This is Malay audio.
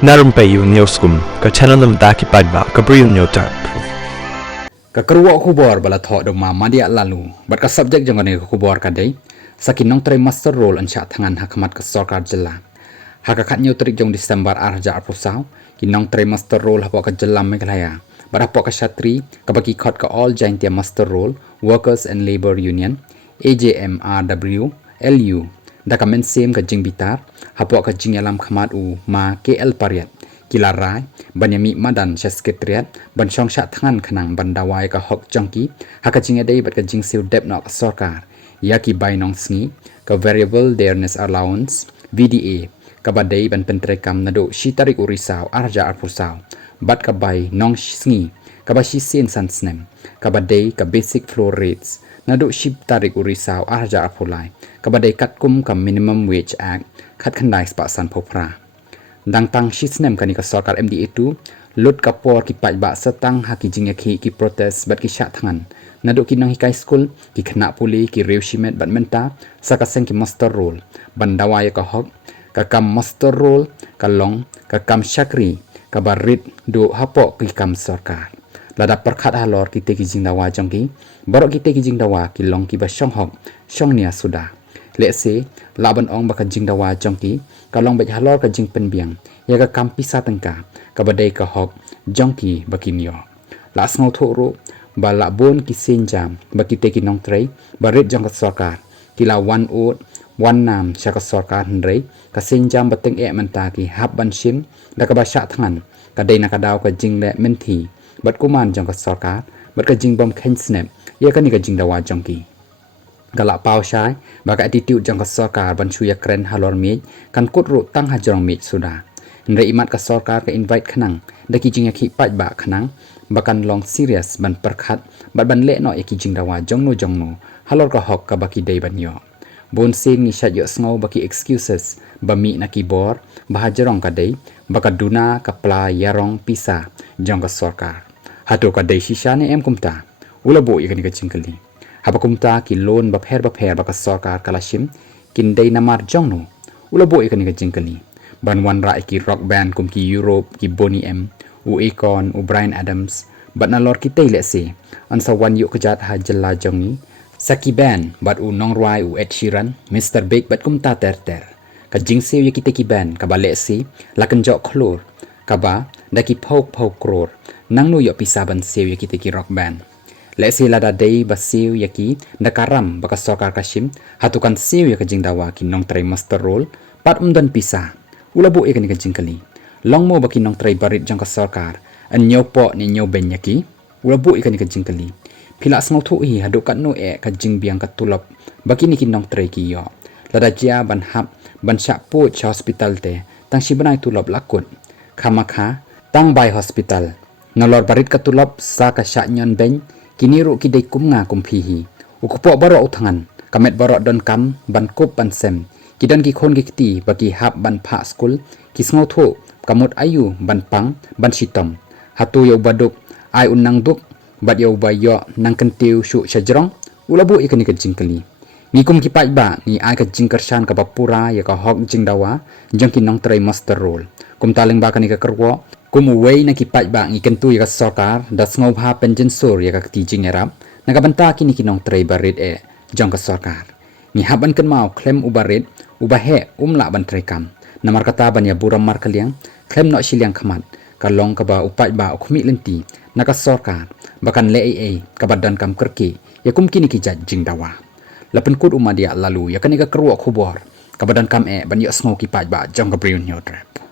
Na Rympei U ke channel nabynta paidbah ke Bri U Hynñiewtrep. Keruak khubor bala thok doma madia lalu bat ka subjek jong ne khubor kadai sakin nong tre master role ansha thangan hakmat ke sorkar jela hakakat nyutrik jong Desember arja apusau ki nong tre master role hapo ka jela Meghalaya bat hapo ka shatri ka baki khot ka all jaintia master role workers and labor union AJMRW LU da ka men sem ka jing bitar hapo ka jing alam khamat u ma KL pariat kilarai banyami madan sekretariat ban songsha thangan khanang bandawai ka hok jongki hakajing adai bat ka jing siew dep nok sorkar ïaki bai nong sngi ka variable dearness allowance VDA ka badai ban pentrekam nado shitarik urisau arja arpusau bat ka bai nong sngi ka ba shisen sansnem ka badai ka basic floor rates nado ship tarik urisau arja arpulai ka badai katkum ka minimum wage act khat khandai spa san phopra dang tang shisnem kani ka sorkar MDA tu lut kapor ki paidbah setang haki ïaki ki protes bat ki sha thangan nado ki nang hikai school ki khna puli ki rewshimet bat menta sakaseng ki master role bandawai ka hok ka kam master role ka long ka kam shakri ka barit do hapo ki kam sorkar lada perkhat halor ki te ki jingdawa jongki baroh ki te ki jingdawa ki long ki ba shong hok shong nia sudah lese laban ong baka jingdawa jongki kalong baj halor ka jing penbiang ya ka kampisa tengka ka badai ka hok jongki bakinyo la sngo thoro ba la bon ki senjam baki te ki nong trei barit jong ka sorkar kila wan ot wan nam sha ka sorkar hnrei ka senjam bateng e menta ki hab ban shim da ka ba sha thangan ka dei na ka daw ka jing le menti bat kuman jong ka sorkar bat ka jing bom khen snap ya ka ni ka jingdawa jongki galak pau shai baka attitude jang ka sorkar ban chuya kren halor mi kan kutru tang hajrong mi sudah ndre imat ka sorkar ka invite khanang daki ïaki paidbah khanang bakan long serious ban perkhat ban le no ïaki jingdawa jongno halor ka hok ka baki dei ban yo bon sin ni shat yo sngo baki excuses bami na kibor bahajrong ka dei baka duna ka pla yarong pisa jong ka sorkar hato ka dei shishane em kumta ulabo ikani ka chingkali habakumta ki loan bapher baka sorkar kalashim kindai namar jongno ulabo ikani ka jingkali ban wan ra ki rock band kum ki Europe ki Bonnie M u Akon u Brian Adams bat na lor ki taile se ansa wan yu kejat ha jella jongi saki band bat u nong ruai u Ed Sheeran Mr Big bat kumta ter ka jingse yu ki te ki band ka bale se lakan jok klur ka ba da ki phok kror nang nu yo pisaban se yu ki te ki rock band lesi lada dei ba siew ïaki nakaram baka sorkar kashim hatukan siew ya kajingdawa ki nong trai master role pat dan pisa ulabo ikani ka jingkali longmo baki nong trai barit jang ka sorkar an nyopo ni nyoben ïaki ulabo ikani ka jingkali pila sngo thu hi hadukat no e ka jingbiang ka tulop baki ni ki nong trai ki yo lada jia ban hap ban sha po hospital te tang shibanai tulop lakut khamakha tang bai hospital nolor barit ka tulop sa ka sha nyon ben kini ru ki dei kumnga kumpihi ukupo baroh uthangan kamet baroh don kam ban kup ban sem kidan ki khon ki kti baki hap ban pha school ki sngo tho kamot ayu ban pang ban sitom hatu yo baduk ai unang duk bat yo bayo nang kentiu shu shajrong ulabo ikani ka jingkali ni kum ki paidbah ni ai ka jing Kyrshan ka bapura ya ka hok jingdawa jangki nong trai master role kum taleng ba kani ka kerwo kumuwei na ki paidbah ngi kentu ya ka sorkar da sngo ha penjen sur ya ka ti jing erap na ka banta kini ki nong trai barit e jong ka sorkar ni haban kan mau klem ubarit ubahe ymlah ban trekam namar kata ban ya buram mar kaliang klem no shiliang khamat kalong ka ba upaidbah ukhmi lenti na ka sorkar bakan le ai ka badan kam kerki ya kum kini ki jingdawa lapen kut umadia lalu ya kani ka kerwa khubor ka badan kam e ban ya sngo ki paidbah jong ka Bri U Hynñiewtrep.